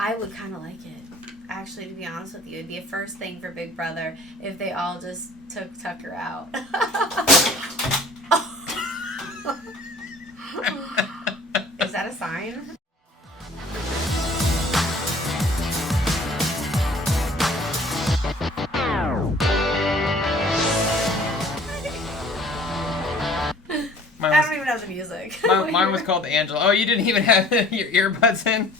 I would kind of like it. Actually, to be honest with you, it'd be a first thing for Big Brother if they all just took Tucker out. Is that a sign? I don't even have the music. Mine was called Angela. Oh, you didn't even have your earbuds in?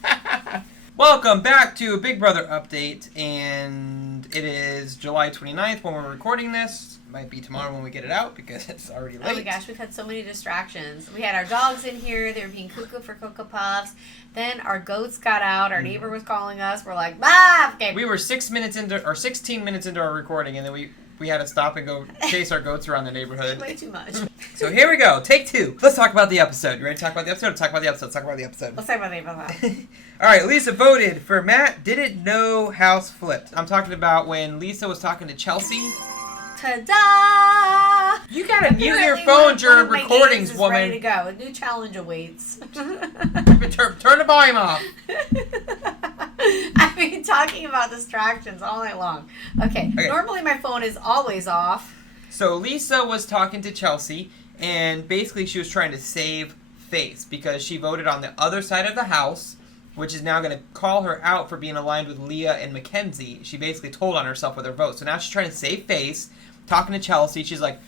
Welcome back to a Big Brother update, and it is July 29th when we're recording this. Might be tomorrow when we get it out because it's already late. Oh my gosh, we've had so many distractions. We had our dogs in here. They were being cuckoo for Cocoa Puffs. Then our goats got out. Our neighbor was calling us. We're like, ah! Okay. We were 16 minutes into our recording, and then we had to stop and go chase our goats around the neighborhood. Way too much. So here we go. Take two. Let's talk about the episode. You ready to talk about the episode? Talk about the episode. Let's talk about the episode. Let's talk about the episode. All right, Lisa voted for Matt didn't know house flipped. I'm talking about when Lisa was talking to Chelsea. Ta-da! You gotta mute your phone during recordings, woman. Ready to go. A new challenge awaits. Turn the volume off. I've been talking about distractions all night long. Okay. Normally my phone is always off. So Lisa was talking to Chelsea, and basically she was trying to save face because she voted on the other side of the house, which is now going to call her out for being aligned with Leah and Mackenzie. She basically told on herself with her vote. So now she's trying to save face, talking to Chelsea. She's like,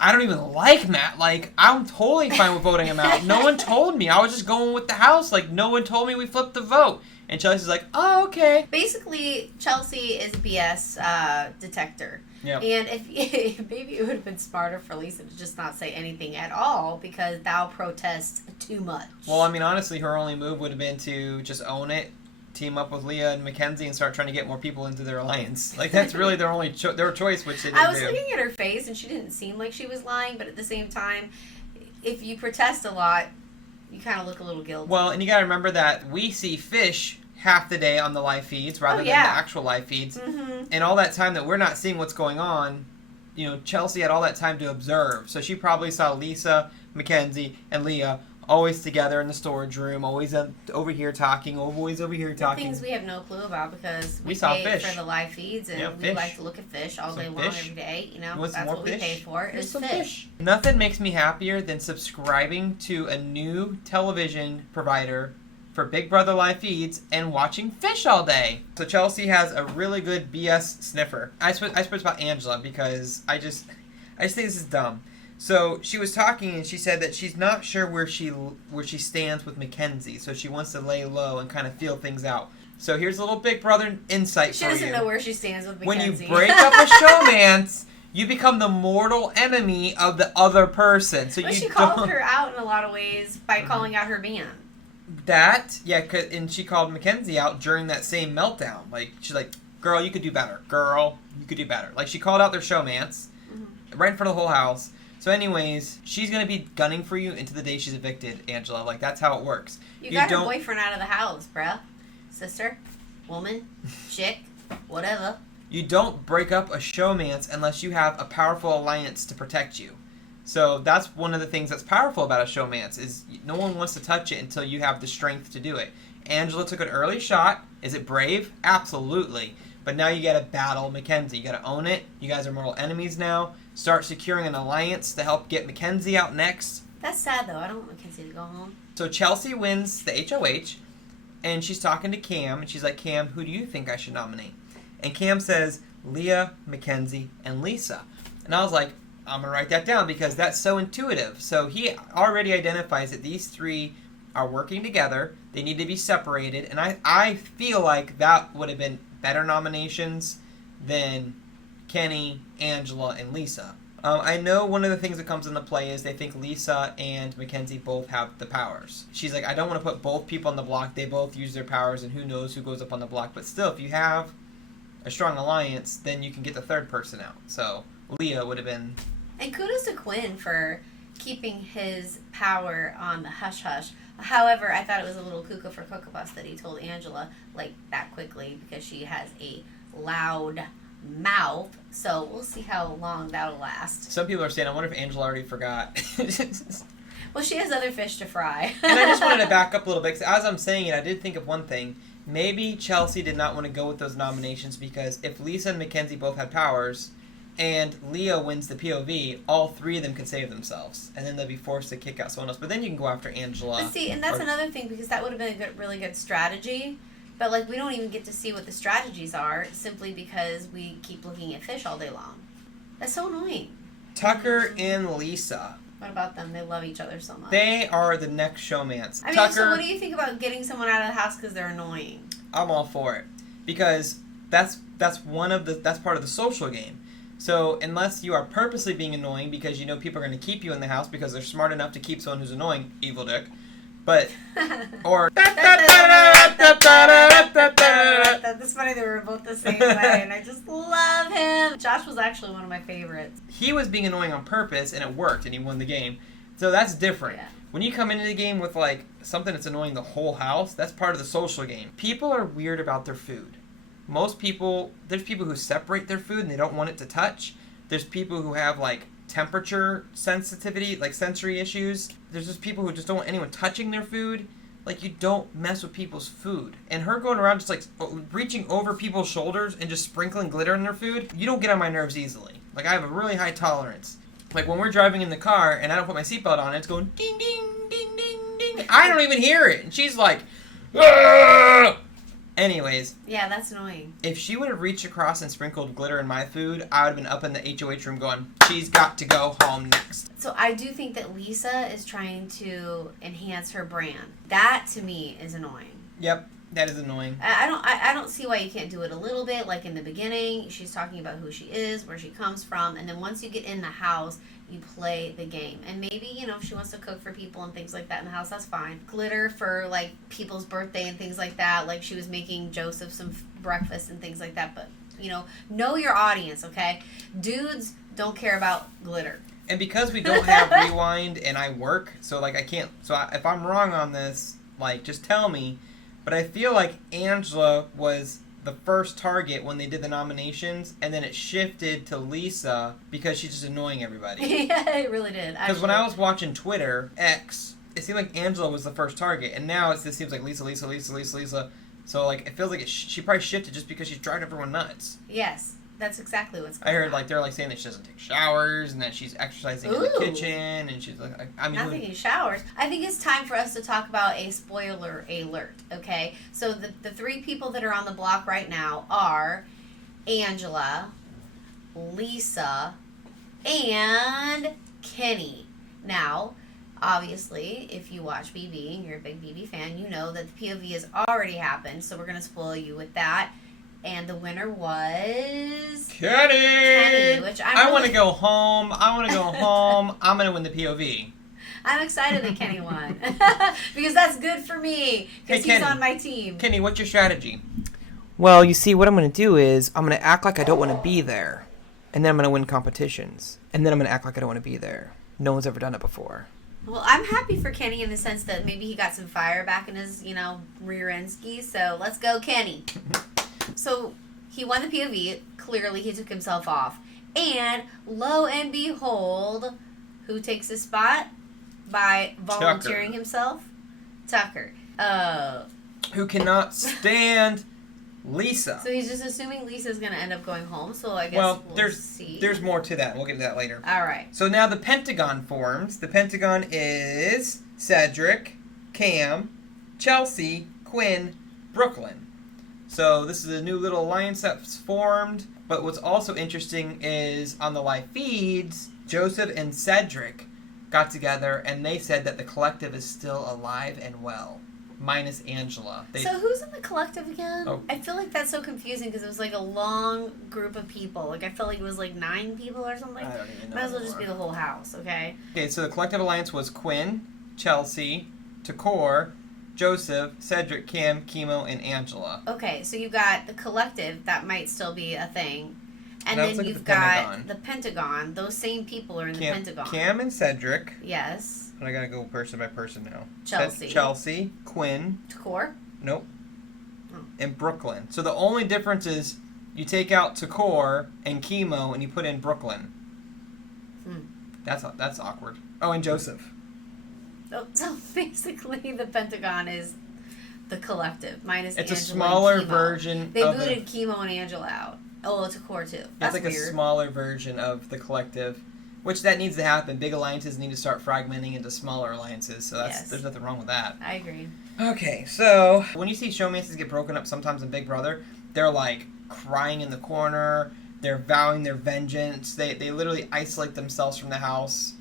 I don't even like Matt. Like, I'm totally fine with voting him out. No one told me. I was just going with the house. Like, no one told me we flipped the vote. And Chelsea's like, oh, okay. Basically, Chelsea is a BS detector. Yep. And if maybe it would have been smarter for Lisa to just not say anything at all because thou protest too much. Well, I mean, honestly, her only move would have been to just own it, team up with Leah and Mackenzie, and start trying to get more people into their alliance. Like, that's really their only their choice, which they didn't do. I was looking at her face, and she didn't seem like she was lying, but at the same time, if you protest a lot, you kind of look a little guilty. Well, and you got to remember that we see Fish half the day on the live feeds rather than the actual live feeds. Mm-hmm. And all that time that we're not seeing what's going on, you know, Chelsea had all that time to observe. So she probably saw Lisa, Mackenzie, and Leah always together in the storage room, always over here talking, always over here talking. Things we have no clue about because we saw pay Fish for the live feeds, and we like to look at fish all day long every day. You know, that's what we pay for is fish. Nothing makes me happier than subscribing to a new television provider for Big Brother live feeds and watching Fish all day. So Chelsea has a really good BS sniffer. I suppose it's about Angela because I just think this is dumb. So she was talking and she said that she's not sure where she stands with Mackenzie. So she wants to lay low and kind of feel things out. So here's a little Big Brother insight for you. She doesn't know where she stands with Mackenzie. When you break up a showmance, you become the mortal enemy of the other person. So she called her out in a lot of ways by calling out her man. And she called Mackenzie out during that same meltdown. Like, she's like, girl, you could do better. Girl, you could do better. Like, she called out their showmance right in front of the whole house. So anyways, she's going to be gunning for you into the day she's evicted, Angela. Like, that's how it works. You got her boyfriend out of the house, bruh. Sister, woman, chick, whatever. You don't break up a showmance unless you have a powerful alliance to protect you. So that's one of the things that's powerful about a showmance is no one wants to touch it until you have the strength to do it. Angela took an early shot. Is it brave? Absolutely. But now you got to battle Mackenzie. You got to own it. You guys are mortal enemies now. Start securing an alliance to help get Mackenzie out next. That's sad, though. I don't want Mackenzie to go home. So Chelsea wins the HOH, and she's talking to Cam, and she's like, Cam, who do you think I should nominate? And Cam says, Leah, Mackenzie, and Lisa. And I was like, I'm going to write that down because that's so intuitive. So he already identifies that these three are working together. They need to be separated. And I feel like that would have been better nominations than Kenny, Angela, and Lisa. I know one of the things that comes into play is they think Lisa and Mackenzie both have the powers. She's like, I don't want to put both people on the block. They both use their powers, and who knows who goes up on the block. But still, if you have a strong alliance, then you can get the third person out. So Leah would have been... And kudos to Quinn for keeping his power on the hush-hush. However, I thought it was a little cuckoo for Cocoa Puffs that he told Angela, like, that quickly because she has a loud mouth. So we'll see how long that'll last. Some people are saying, I wonder if Angela already forgot. Well, she has other fish to fry. And I just wanted to back up a little bit because as I'm saying it, I did think of one thing. maybe Chelsea did not want to go with those nominations because if Lisa and Mackenzie both had powers and Leah wins the POV, all three of them could save themselves. And then they'll be forced to kick out someone else. But then you can go after Angela. But see, and that's another thing, because that would have been a really good strategy. But, like, we don't even get to see what the strategies are simply because we keep looking at fish all day long. That's so annoying. Tucker and Lisa. What about them? They love each other so much. They are the next showmance. I mean, Tucker, so what do you think about getting someone out of the house because they're annoying? I'm all for it. Because that's part of the social game. So unless you are purposely being annoying because you know people are going to keep you in the house because they're smart enough to keep someone who's annoying, evil dick. But or That's funny, they were both the same way, and I just love him. Josh was actually one of my favorites. he was being annoying on purpose and it worked and he won the game. So that's different. Yeah. When you come into the game with like something that's annoying the whole house, that's part of the social game. People are weird about their food. Most people, there's people who separate their food and they don't want it to touch. There's people who have like temperature sensitivity, like sensory issues. There's just people who just don't want anyone touching their food. Like, you don't mess with people's food. And her going around just like reaching over people's shoulders and just sprinkling glitter in their food, you don't get on my nerves easily. Like, I have a really high tolerance. Like, when we're driving in the car and I don't put my seatbelt on, it's going ding, ding, ding, ding, ding. I don't even hear it. And she's like, "Argh!" Anyways, Yeah, that's annoying. if she would have reached across and sprinkled glitter in my food, I would have been up in the HOH room going, she's got to go home next. So I do think that Lisa is trying to enhance her brand. That, to me, is annoying. Yep, that is annoying. I don't see why you can't do it a little bit. Like in the beginning, she's talking about who she is, where she comes from, and then once you get in the house, you play the game. And maybe, you know, if she wants to cook for people and things like that in the house, that's fine. Glitter for, like, people's birthday and things like that. Like, she was making Joseph some breakfast and things like that. But, you know your audience, okay? Dudes don't care about glitter. And because we don't have Rewind and I work, so, like, I can't... So if I'm wrong on this, like, just tell me. But I feel like Angela was the first target when they did the nominations, and then it shifted to Lisa because she's just annoying everybody. Yeah, it really did. Because when I was watching Twitter, X, it seemed like Angela was the first target, and now it seems like Lisa. So, like, it feels like she probably shifted just because she's driving everyone nuts. Yes, that's exactly what's I going heard, on. like, they're, like, saying that she doesn't take showers, and that she's exercising in the Ooh. kitchen, and she's, like, I mean... Not taking showers. I think it's time for us to talk about a spoiler alert, okay? So the three people that are on the block right now are Angela, Lisa, and Kenny. Now, obviously, if you watch BB and you're a big BB fan, you know that the POV has already happened, so we're going to spoil you with that. And the winner was... Kenny! Which I want to go home. I'm going to win the POV. I'm excited that Kenny won. Because that's good for me. Because Hey, he's Kenny. on my team. Kenny, what's your strategy? Well, you see, what I'm going to do is I'm going to act like I don't want to be there. And then I'm going to win competitions. And then I'm going to act like I don't want to be there. No one's ever done it before. Well, I'm happy for Kenny in the sense that maybe he got some fire back in his, rear end skis. So let's go, Kenny. So he won the POV. Clearly, he took himself off. And lo and behold, who takes his spot by volunteering himself? Tucker. Who cannot stand Lisa. So he's just assuming Lisa's going to end up going home. So I guess we'll see. There's more to that. We'll get to that later. All right. So now the Pentagon forms. The Pentagon is Cedric, Cam, Chelsea, Quinn, Brooklyn. So this is a new little alliance that's formed. But what's also interesting is on the live feeds, Joseph and Cedric got together and they said that the collective is still alive and well. Minus Angela. So who's in the collective again? Oh. I feel like that's so confusing because it was like a long group of people. Like I felt like it was like 9 people or something. I don't even know Might as well just be anymore. the whole house, okay? Okay, so the collective alliance was Quinn, Chelsea, Takor, Joseph, Cedric, Cam, Chemo, and Angela. Okay, so you've got the collective, that might still be a thing. And Now then let's look at you've the got Pentagon. the Pentagon. Those same people are in the Pentagon. Cam and Cedric. Yes. And I gotta go person by person now. Chelsea. Chelsea, Quinn, Takor. nope, Oh. and Brooklyn. So the only difference is you take out Takor and Chemo and you put in Brooklyn. That's awkward. Oh, and Joseph. So basically the Pentagon is the collective minus It's Angela a smaller and Chemo. version. They of booted Chemo and Angela out. Oh, it's a core too. That's It's like weird. a smaller version of the collective, which that needs to happen. Big alliances need to start fragmenting into smaller alliances. So Yes. there's nothing wrong with that. I agree. Okay, so when you see showmances get broken up sometimes in Big Brother, they're like crying in the corner. They're vowing their vengeance. They literally isolate themselves from the house.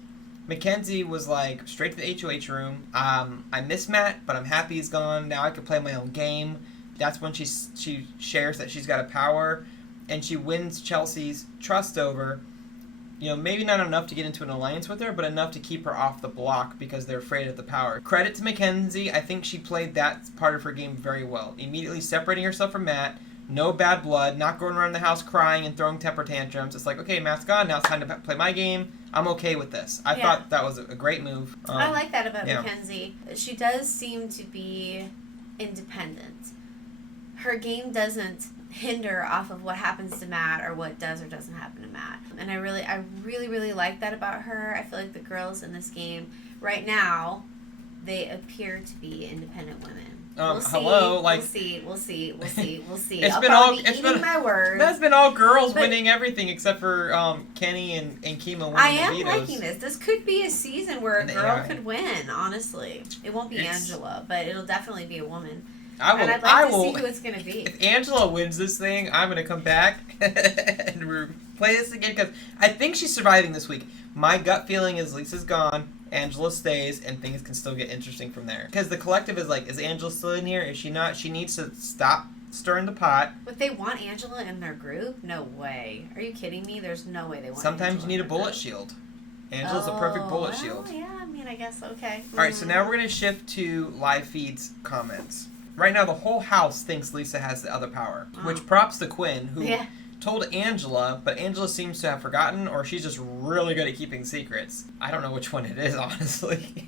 Mackenzie was like straight to the HOH room. I miss Matt, but I'm happy he's gone. Now I can play my own game. That's when she shares that she's got a power, and she wins Chelsea's trust over. You know, maybe not enough to get into an alliance with her, but enough to keep her off the block because they're afraid of the power. Credit to Mackenzie. I think she played that part of her game very well. Immediately separating herself from Matt. No bad blood. Not going around the house crying and throwing temper tantrums. It's like, okay, Matt's gone. Now it's time to play my game. I'm okay with this. I thought that was a great move. I like that about yeah. Mackenzie. She does seem to be independent. Her game doesn't hinder off of what happens to Matt or what does or doesn't happen to Matt. And I really like that about her. I feel like the girls in this game right now, they appear to be independent women. We'll see. Hello, like We'll see. It's I'll been probably all. be eating my words. That's been all girls But- winning everything except for Kenny and Chemo winning I the am vetoes. liking this. This could be a season where a And girl AI. could win, honestly. It won't be Angela, but it'll definitely be a woman. I will. And I'd like I to will. see who it's going to be. If Angela wins this thing, I'm gonna come back and play this again because I think she's surviving this week. My gut feeling is Lisa's gone, Angela stays, and things can still get interesting from there. Because the collective is like, is Angela still in here? Is she not? She needs to stop stirring the pot. But they want Angela in their group? No way. Are you kidding me? There's no way they want Sometimes Angela you need in a their bullet group. shield. Angela's a perfect bullet well, shield. Yeah, I mean, I guess, okay. All right, so now we're going to shift to live feeds comments. Right now, the whole house thinks Lisa has the other power, Wow. which props to Quinn, who Yeah. told Angela, but Angela seems to have forgotten, or she's just really good at keeping secrets. I don't know which one it is, honestly.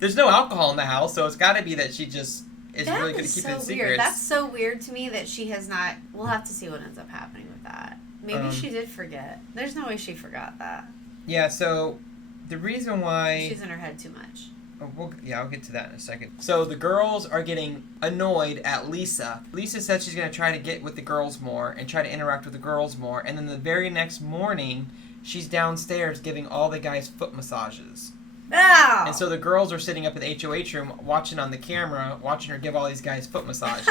There's no alcohol in the house, so it's got to be that she just is That really good at is keeping so secrets. weird. That's so weird to me that she has not. We'll have to see what ends up happening with that. Maybe she did forget. There's no way she forgot that. Yeah, so the reason why... She's in her head too much. Oh, I'll get to that in a second. So the girls are getting annoyed at Lisa. Lisa said she's going to try to get with the girls more and try to interact with the girls more. And then the very next morning, she's downstairs giving all the guys foot massages. Oh! And so the girls are sitting up in the HOH room watching on the camera, watching her give all these guys foot massages.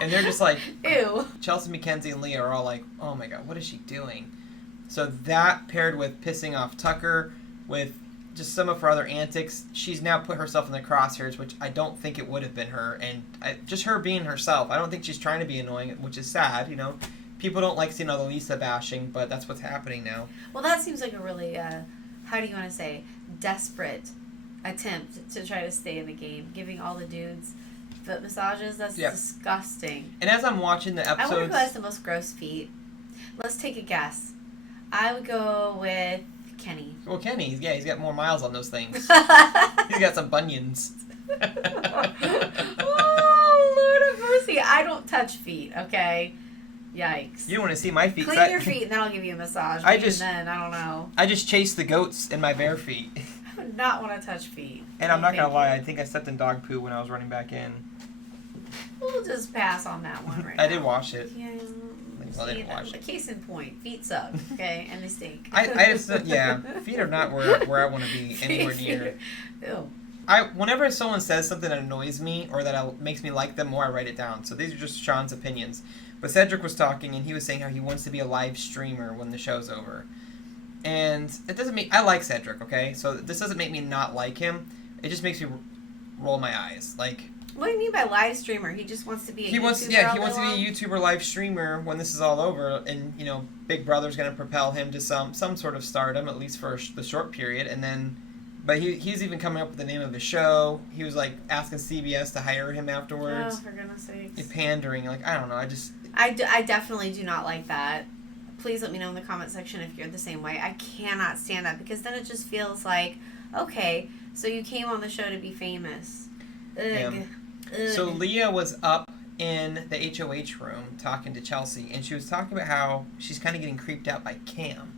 And they're just like... Ew. Chelsea, Mackenzie, and Leah are all like, oh my god, what is she doing? So that paired with pissing off Tucker, with just some of her other antics, she's now put herself in the crosshairs, which I don't think it would have been her. And just her being herself. I don't think she's trying to be annoying, which is sad, you know. People don't like seeing all the Lisa bashing, but that's what's happening now. Well, that seems like a really, how do you want to say, desperate attempt to try to stay in the game. Giving all the dudes foot massages, that's disgusting. And as I'm watching the I wonder episodes... who has the most gross feet. Let's take a guess. I would go with Kenny. Well, Kenny, he's got more miles on those things. He's got some bunions. Oh, Lord of mercy. I don't touch feet, okay? Yikes. You don't want to see my feet. Clean your feet and then I'll give you a massage. I Even just- then, I don't know. I just chase the goats in my bare feet. I would not want to touch feet. And I'm not Thank going to lie, you. I think I stepped in dog poo when I was running back in. We'll just pass on that one right now. I did wash it. Yeah. Well, I didn't wash The it. case in point, feet suck, okay, and they stink. I just, yeah, feet are not where I want to be anywhere near. Ew. Whenever someone says something that annoys me or that makes me like them more, I write it down. So these are just Sean's opinions. But Cedric was talking and he was saying how he wants to be a live streamer when the show's over. And it doesn't mean, I like Cedric, okay? So this doesn't make me not like him. It just makes me roll my eyes. Like, What do you mean by live streamer? He just wants to be a YouTuber he wants all to day be long? a YouTuber live streamer when this is all over, and you know, Big Brother's going to propel him to some sort of stardom, at least for the short period, and then, but he's even coming up with the name of the show. He was like asking CBS to hire him Oh, afterwards. for goodness sakes. He's pandering, like I don't know, I definitely do not like that. Please let me know in the comment section if you're the same way. I cannot stand that because then it just feels like, okay, so you came on the show to be famous. Ugh. Yeah. Ugh. So Leah was up in the HOH room talking to Chelsea, and she was talking about how she's kind of getting creeped out by Cam.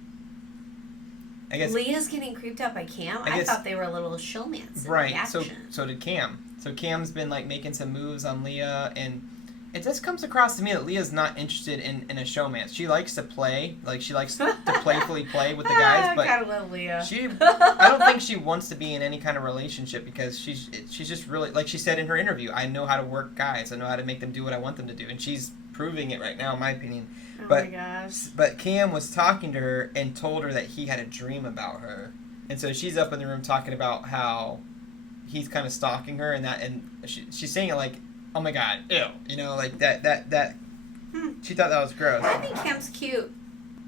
I guess Leah's getting creeped out by Cam? I I guess- thought they were a little showmance in the right. action. So did Cam. So Cam's been like making some moves on Leah, and it just comes across to me that Leah's not interested in a showman. She likes to play, like she likes to playfully play with the guys, but I love Leah. I don't think she wants to be in any kind of relationship because she's just really, like she said in her interview, I know how to work guys. I know how to make them do what I want them to do, and she's proving it right now, in my opinion. Oh but, my gosh. But Cam was talking to her and told her that he had a dream about her, and so she's up in the room talking about how he's kind of stalking her, and she's saying it like, oh my god, ew, you know, like that. She thought that was gross. I think Cam's cute.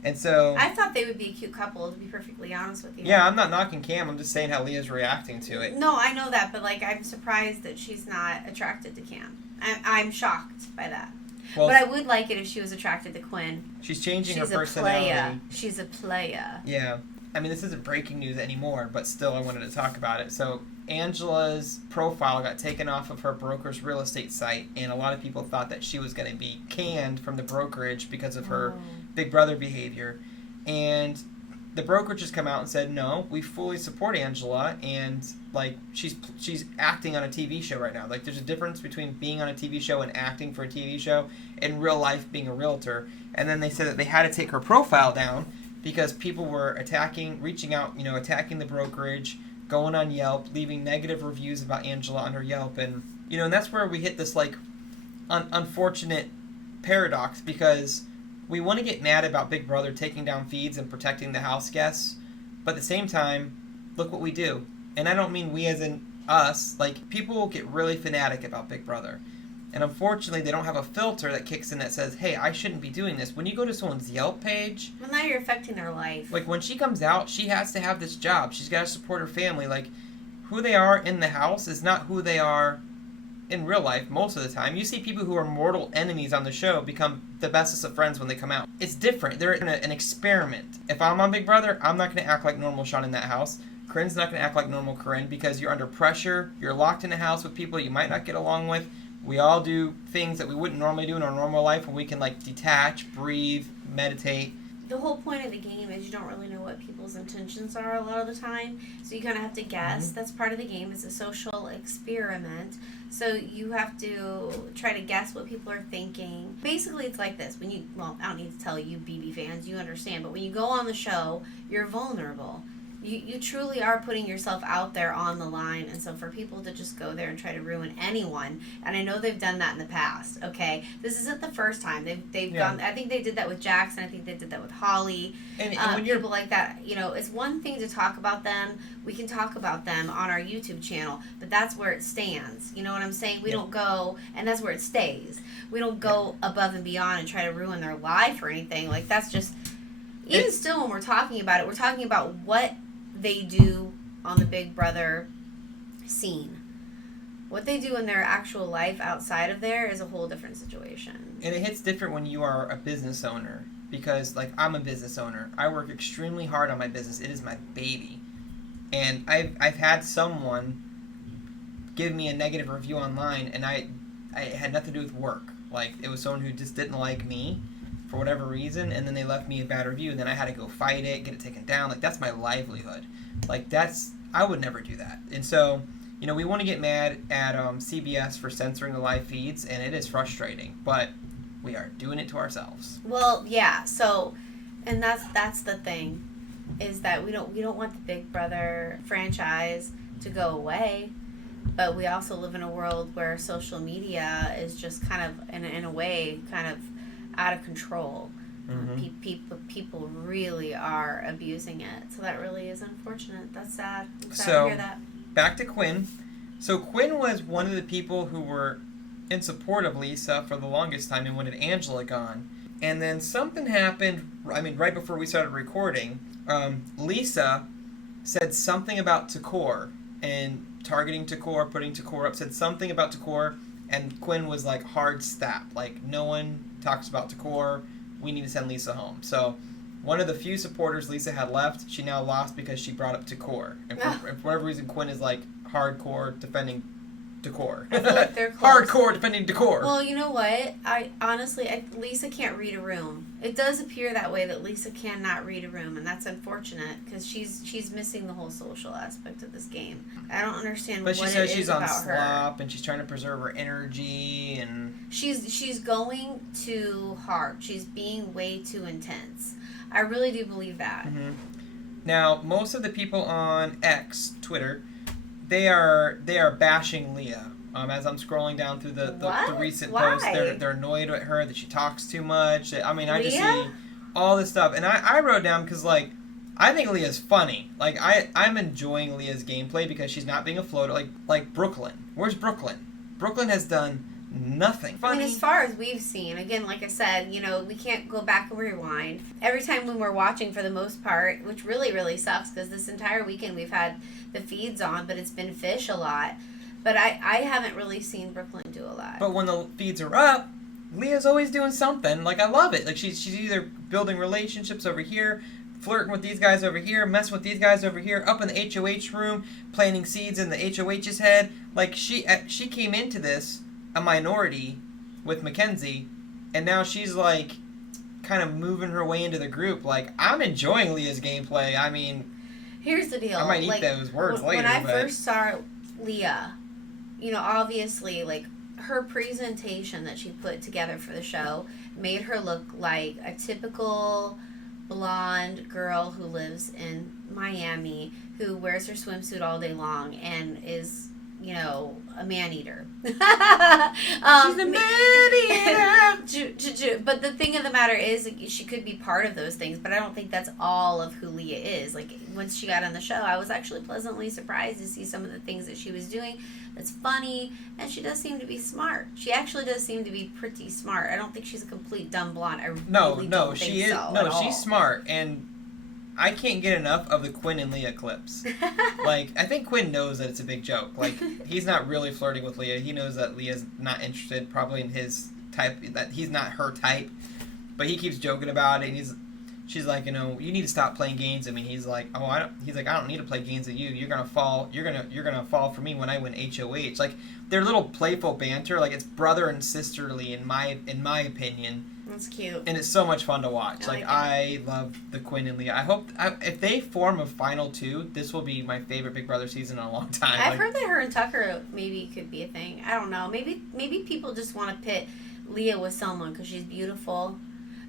And so I thought they would be a cute couple, to be perfectly honest with you. yeah, I'm not knocking Cam. I'm just saying how Leah's reacting to it. No, I know that, but like I'm surprised that she's not attracted to Cam. I'm shocked by that. Well, but I would like it if she was attracted to Quinn. she's changing She's her a personality. playa. She's a playa. Yeah. I mean, this isn't breaking news anymore, but still I wanted to talk about it. So Angela's profile got taken off of her broker's real estate site, and a lot of people thought that she was going to be canned from the brokerage because of her Big Brother behavior. And the brokerage has come out and said, no, we fully support Angela, and like she's acting on a TV show right now. Like there's a difference between being on a TV show and acting for a TV show and real life being a realtor. And then they said that they had to take her profile down because people were reaching out, attacking the brokerage, going on Yelp, leaving negative reviews about Angela on her Yelp, and and that's where we hit this like unfortunate paradox, because we want to get mad about Big Brother taking down feeds and protecting the house guests, but at the same time, look what we do. And I don't mean we as in us, like people get really fanatic about Big Brother. And unfortunately, they don't have a filter that kicks in that says, hey, I shouldn't be doing this. When you go to someone's Yelp page... Well, now you're affecting their life. Like, when she comes out, she has to have this job. She's got to support her family. Like, who they are in the house is not who they are in real life most of the time. You see people who are mortal enemies on the show become the bestest of friends when they come out. It's different. They're in an experiment. If I'm on Big Brother, I'm not going to act like normal Sean in that house. Corinne's not going to act like normal Corinne, because you're under pressure. You're locked in a house with people you might not get along with. We all do things that we wouldn't normally do in our normal life, when we can like detach, breathe, meditate. The whole point of the game is you don't really know what people's intentions are a lot of the time, so you kind of have to guess. Mm-hmm. That's part of the game. It's a social experiment, so you have to try to guess what people are thinking. Basically, it's like this. I don't need to tell you BB fans, you understand, but when you go on the show, you're vulnerable. You truly are putting yourself out there on the line, and so for people to just go there and try to ruin anyone, and I know they've done that in the past, okay? This isn't the first time. They've gone, I think they did that with Jackson, I think they did that with Holly, and when you're people like that. It's one thing to talk about them. We can talk about them on our YouTube channel, but that's where it stands. You know what I'm saying? We don't go, and that's where it stays. We don't go above and beyond and try to ruin their life or anything. Like, that's just, even still when we're talking about it, we're talking about what they do on the Big Brother scene. What they do in their actual life outside of there is a whole different situation. And it hits different when you are a business owner, because like I'm a business owner. I work extremely hard on my business. It is my baby. And I've had someone give me a negative review online, and I had nothing to do with work. Like, it was someone who just didn't like me for whatever reason, and then they left me a bad review, and then I had to go fight it, get it taken down. Like, that's my livelihood. Like, I would never do that. And so, we want to get mad at CBS for censoring the live feeds, and it is frustrating, but we are doing it to ourselves. Well, yeah, so, and that's the thing, is that we don't want the Big Brother franchise to go away, but we also live in a world where social media is just kind of, in a way, kind of out of control. Mm-hmm. People really are abusing it, so that really is unfortunate. That's sad. I'm sad So, to hear that. Back to Quinn. So Quinn was one of the people who were in support of Lisa for the longest time and wanted Angela gone. And then something happened, right before we started recording. Lisa said something about Takor and targeting Takor, putting Takor up, said something about Takor, and Quinn was like, hard stop. Like, no one talks about Takor. We need to send Lisa home. So one of the few supporters Lisa had left, she now lost because she brought up Takor. And for whatever reason, Quinn is like hardcore defending decor. I feel like they're close. Hardcore defending decor. Well, you know what? Lisa can't read a room. It does appear that way, that Lisa cannot read a room, and that's unfortunate because she's missing the whole social aspect of this game. I don't understand but what she says it she's is on about slop her. and she's trying to preserve her energy and She's going too hard. She's being way too intense. I really do believe that. Mm-hmm. Now, most of the people on X, Twitter, they are bashing Leah. As I'm scrolling down through the recent Why? posts, they're annoyed at her that she talks too much. I mean, I just Leah? see all this stuff, and I wrote down because like I think Leah's funny. Like I'm enjoying Leah's gameplay because she's not being a floater. Like Brooklyn. Where's Brooklyn? Brooklyn has done nothing. I mean, as far as we've seen, again, like I said, we can't go back and rewind. Every time when we're watching, for the most part, which really, really sucks because this entire weekend we've had the feeds on, but it's been fish a lot. But I haven't really seen Brooklyn do a lot. But when the feeds are up, Leah's always doing something. Like, I love it. Like, she's either building relationships over here, flirting with these guys over here, messing with these guys over here, up in the HOH room, planting seeds in the HOH's head. Like, she came into this a minority with Mackenzie, and now she's, like, kind of moving her way into the group. Like, I'm enjoying Leah's gameplay. I mean, here's the deal. I might eat those words later. When I first saw Leah, obviously, like, her presentation that she put together for the show made her look like a typical blonde girl who lives in Miami, who wears her swimsuit all day long and is, a man-eater. She's a man-eater! But the thing of the matter is, she could be part of those things, but I don't think that's all of who Leah is. Like, once she got on the show, I was actually pleasantly surprised to see some of the things that she was doing that's funny, and she does seem to be smart. She actually does seem to be pretty smart. I don't think she's a complete dumb blonde. I really don't think she is. so No, at all. she's smart, and I can't get enough of the Quinn and Leah clips. Like, I think Quinn knows that it's a big joke. Like, he's not really flirting with Leah. He knows that Leah's not interested, probably in his type, that he's not her type. But he keeps joking about it, and she's like, you need to stop playing games. I mean, he's like, I don't need to play games with you. You're gonna fall for me when I win HOH. Like, their little playful banter, like, it's brother and sisterly in my opinion. That's cute. And it's so much fun to watch. I love the Quinn and Leah. I hope if they form a final two, this will be my favorite Big Brother season in a long time. I've heard that her and Tucker maybe could be a thing. I don't know. Maybe people just want to pit Leah with someone because she's beautiful.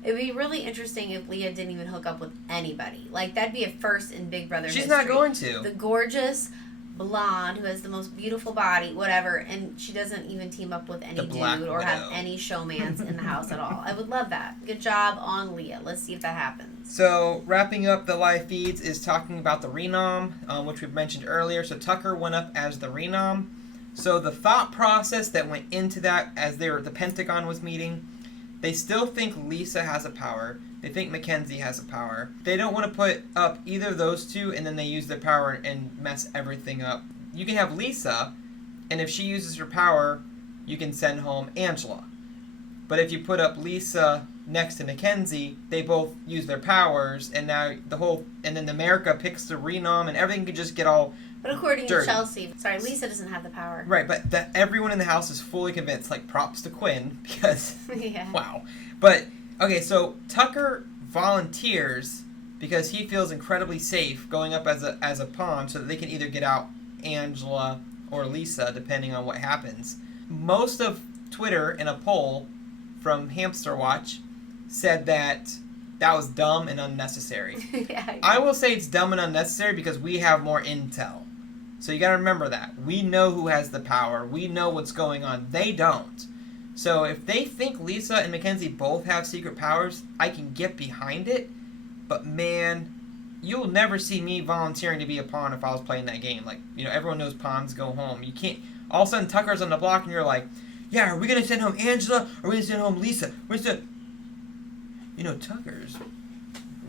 It'd be really interesting if Leah didn't even hook up with anybody. Like, that'd be a first in Big Brother history. She's not going to. The gorgeous blonde who has the most beautiful body, whatever, and she doesn't even team up with any dude or have any showmans in the house at all. I would love that. Good job on Leah. Let's see if that happens. So, wrapping up the live feeds is talking about the Renom, which we've mentioned earlier. So, Tucker went up as the Renom. So, the thought process that went into that as the Pentagon was meeting, they still think Lisa has a power. They think Mackenzie has a power. They don't want to put up either of those two, and then they use their power and mess everything up. You can have Lisa, and if she uses her power, you can send home Angela. But if you put up Lisa next to Mackenzie, they both use their powers, and now and then America picks the Renom, and everything could just get all But according dirty. to Chelsea, Lisa doesn't have the power. Right, but everyone in the house is fully convinced. Like, props to Quinn, because Yeah. wow. But okay, so Tucker volunteers because he feels incredibly safe going up as a pawn, so that they can either get out Angela or Lisa, depending on what happens. Most of Twitter, in a poll from Hamster Watch, said that was dumb and unnecessary. Yeah, I will say it's dumb and unnecessary because we have more intel. So you gotta remember that. We know who has the power. We know what's going on. They don't. So if they think Lisa and Mackenzie both have secret powers, I can get behind it. But man, you'll never see me volunteering to be a pawn if I was playing that game. Like, everyone knows pawns go home. You can't. All of a sudden, Tucker's on the block, and you're like, yeah, are we gonna send home Angela or are we gonna send home Lisa? Tucker's a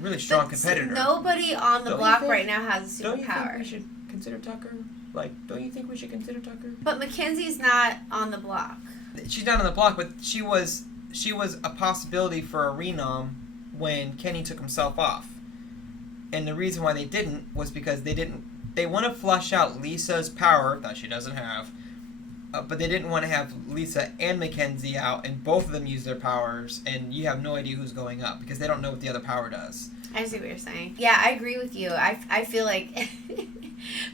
really strong competitor. Nobody on the Don't you block think- right now has a Don't you think superpower. we should consider Tucker? Like, don't you think we should consider Tucker? But Mackenzie's not on the block. She's not on the block, but she was a possibility for a Renom when Kenny took himself off. And the reason why they didn't was because they want to flush out Lisa's power that she doesn't have but they didn't want to have Lisa and Mackenzie out, and both of them use their powers, and you have no idea who's going up because they don't know what the other power does. I see what you're saying. Yeah, I agree with you. I feel like,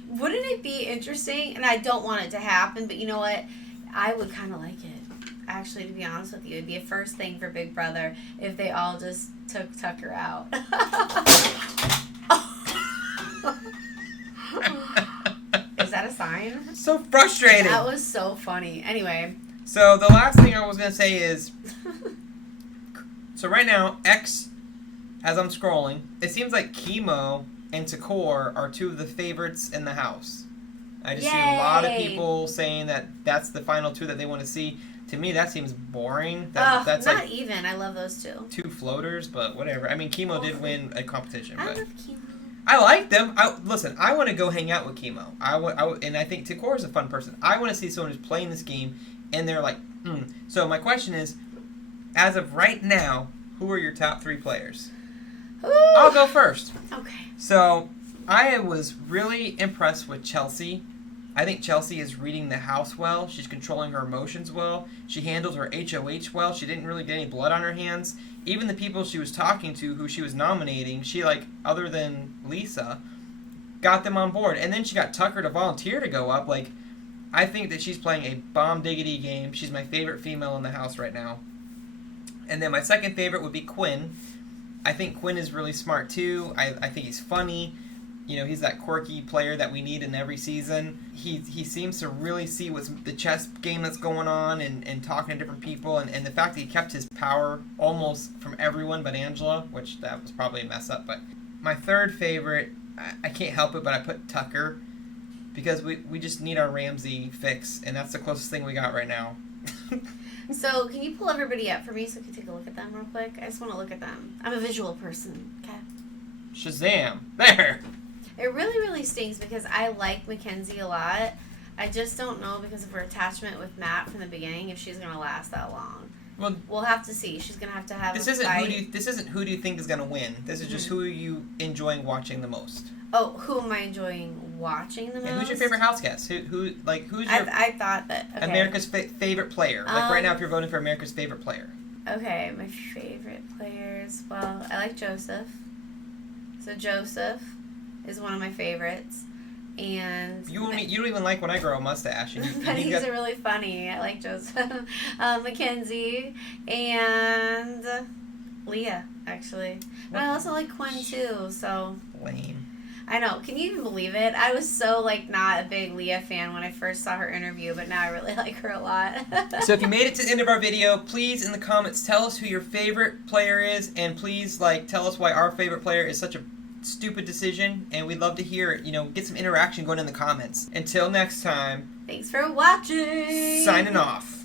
wouldn't it be interesting? And I don't want it to happen, but you know what? I would kind of like it. Actually, to be honest with you, it'd be a first thing for Big Brother if they all just took Tucker out. Is that a sign? So frustrating. That was so funny. Anyway. So the last thing I was going to say is, so right now, X, as I'm scrolling, it seems like Chemo and Takor are two of the favorites in the house. I just see a lot of people saying that that's the final two that they want to see. To me, that seems boring. That's not like even. I love those two. Two floaters, but whatever. I mean, Chemo did win a competition. I But love Chemo. I like them. Listen, I want to go hang out with Chemo. And I think Takor is a fun person. I want to see someone who's playing this game, and they're like, So my question is, as of right now, who are your top 3 players? Ooh. I'll go first. Okay. So I was really impressed with Chelsea. I think Chelsea is reading the house well. She's controlling her emotions well. She handled her HOH well. She didn't really get any blood on her hands. Even the people she was talking to who she was nominating, she, like, other than Lisa, got them on board. And then she got Tucker to volunteer to go up. Like, I think that she's playing a bomb diggity game. She's my favorite female in the house right now. And then my second favorite would be Quinn. I think Quinn is really smart too. I think he's funny. You know, he's that quirky player that we need in every season. He seems to really see what's the chess game that's going on and talking to different people. And the fact that he kept his power almost from everyone but Angela, which that was probably a mess up. But my third favorite, I can't help it, but I put Tucker because we just need our Ramsey fix. And that's the closest thing we got right now. So, can you pull everybody up for me so I can take a look at them real quick? I just want to look at them. I'm a visual person, okay? Shazam. There. It really, really stinks because I like Mackenzie a lot. I just don't know because of her attachment with Matt from the beginning if she's going to last that long. Well, we'll have to see. She's going to have this a isn't fight. this isn't who do you think is going to win. This is just who are you enjoying watching the most. Oh, who am I enjoying watching the most? Yeah, who's your favorite house guest? Who's your I thought that okay. America's favorite player? Like right now, if you're voting for America's favorite player. Okay, my favorite players. Well, I like Joseph. So Joseph is one of my favorites, and You don't even like when I grow a mustache. but he's really funny. I like Joseph, Mackenzie, and Leah actually. But I also like Quinn too. So lame. I know. Can you even believe it? I was so, not a big Leah fan when I first saw her interview, but now I really like her a lot. So if you made it to the end of our video, please, in the comments, tell us who your favorite player is, and please, tell us why our favorite player is such a stupid decision, and we'd love to hear it. Get some interaction going in the comments. Until next time. Thanks for watching. Signing off.